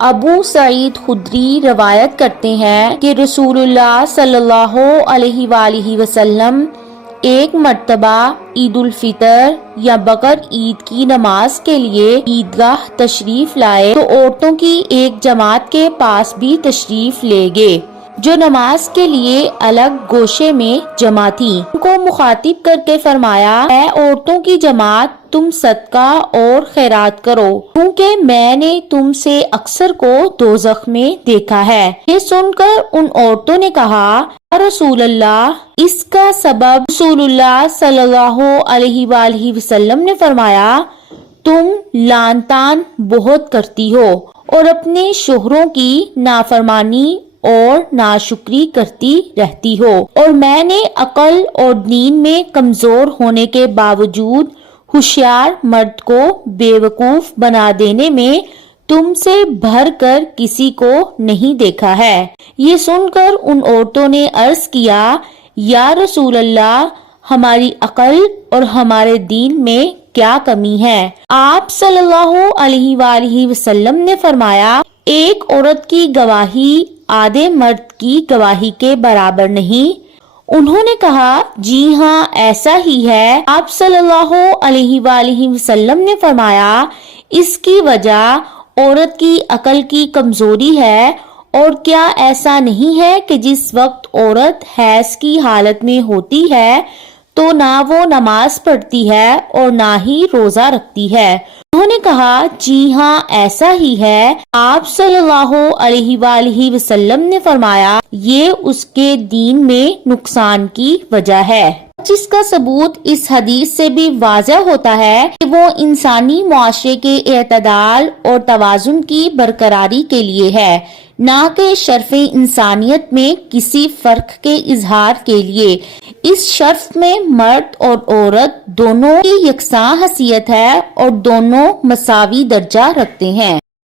ابو سعید خدری روایت کرتے ہیں کہ رسول اللہ صلی اللہ علیہ وآلہ وسلم ایک مرتبہ عید الفطر یا بقر عید کی نماز کے لیے عیدگاہ تشریف لائے تو عورتوں کی ایک جماعت کے پاس بھی تشریف لے گئے جو نماز کے لیے الگ گوشے میں جمع تھی۔ ان کو مخاطب کر کے فرمایا، اے عورتوں کی جماعت، تم صدقہ اور خیرات کرو کیونکہ میں نے تم سے اکثر کو دوزخ میں دیکھا ہے۔ یہ سن کر ان عورتوں نے کہا، یا رسول اللہ، اس کا سبب؟ رسول اللہ صلی اللہ علیہ وآلہ وسلم نے فرمایا، تم لعن طعن بہت کرتی ہو اور اپنے شوہروں کی نافرمانی اور ناشکری کرتی رہتی ہو، اور میں نے عقل اور دین میں کمزور ہونے کے باوجود ہوشیار مرد کو بے وقوف بنا دینے میں تم سے بڑھ کر کسی کو نہیں دیکھا ہے۔ یہ سن کر ان عورتوں نے عرض کیا، یا رسول اللہ، ہماری عقل اور ہمارے دین میں کیا کمی ہے؟ آپ صلی اللہ علیہ وآلہ وسلم نے فرمایا، ایک عورت کی گواہی آدھے مرد کی گواہی کے برابر نہیں۔ انہوں نے کہا، جی ہاں ایسا ہی ہے۔ آپ صلی اللہ علیہ وآلہ وسلم نے فرمایا، اس کی وجہ عورت کی عقل کی کمزوری ہے، اور کیا ایسا نہیں ہے کہ جس وقت عورت حیض کی حالت میں ہوتی ہے تو نہ وہ نماز پڑھتی ہے اور نہ ہی روزہ رکھتی ہے؟ انہوں نے کہا، جی ہاں ایسا ہی ہے۔ آپ صلی اللہ علیہ وآلہ وسلم نے فرمایا، یہ اس کے دین میں نقصان کی وجہ ہے، جس کا ثبوت اس حدیث سے بھی واضح ہوتا ہے کہ وہ انسانی معاشرے کے اعتدال اور توازن کی برقراری کے لیے ہے، نہ کہ شرف انسانیت میں کسی فرق کے اظہار کے لیے۔ اس شرف میں مرد اور عورت دونوں کی یکساں حیثیت ہے اور دونوں مساوی درجہ رکھتے ہیں۔